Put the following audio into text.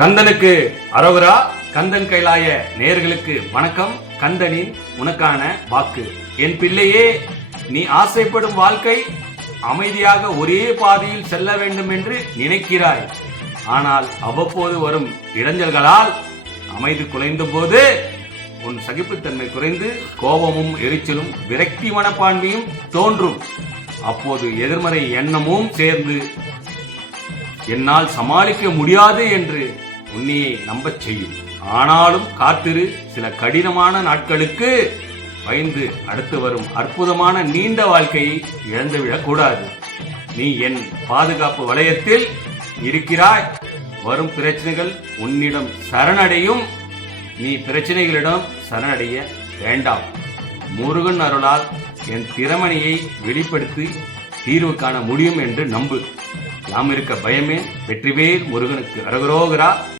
கந்தனுக்கு அரோகரா. கந்தன் கைலாய நேயர்களுக்கு வணக்கம். கந்தனின் உனக்கான வாக்கு. என் பிள்ளையே, நீ ஆசைப்படும் வாழ்க்கை அமைதியாக ஒரே பாதையில் செல்ல வேண்டும் என்று நினைக்கிறாய். ஆனால் அவ்வப்போது வரும் இடைஞ்சல்களால் அமைதி குலைந்த போது உன் சகிப்புத்தன்மை குறைந்து கோபமும் எரிச்சலும் விரக்தி மனப்பான்மையும் தோன்றும். அப்போது எதிர்மறை எண்ணமும் சேர்ந்து என்னால் சமாளிக்க முடியாது என்று உன்னையை நம்பச் செய்யும். ஆனாலும் காத்திரு. சில கடினமான நாட்களுக்கு பயந்து அடுத்து வரும் அற்புதமான நீண்ட வாழ்க்கையை இழந்துவிடக் கூடாது. நீ என் பாதுகாப்பு வளையத்தில் இருக்கிறாய். வரும் பிரச்சனைகள் உன்னிடம் சரணடையும். நீ பிரச்சனைகளிடம் சரணடைய வேண்டாம். முருகன் அருளால் என் திறமணியை வெளிப்படுத்தி தீர்வு காண முடியும் என்று நம்பு. யாம் இருக்க பயமே. வெற்றிவேல் முருகனுக்கு அரோகரா.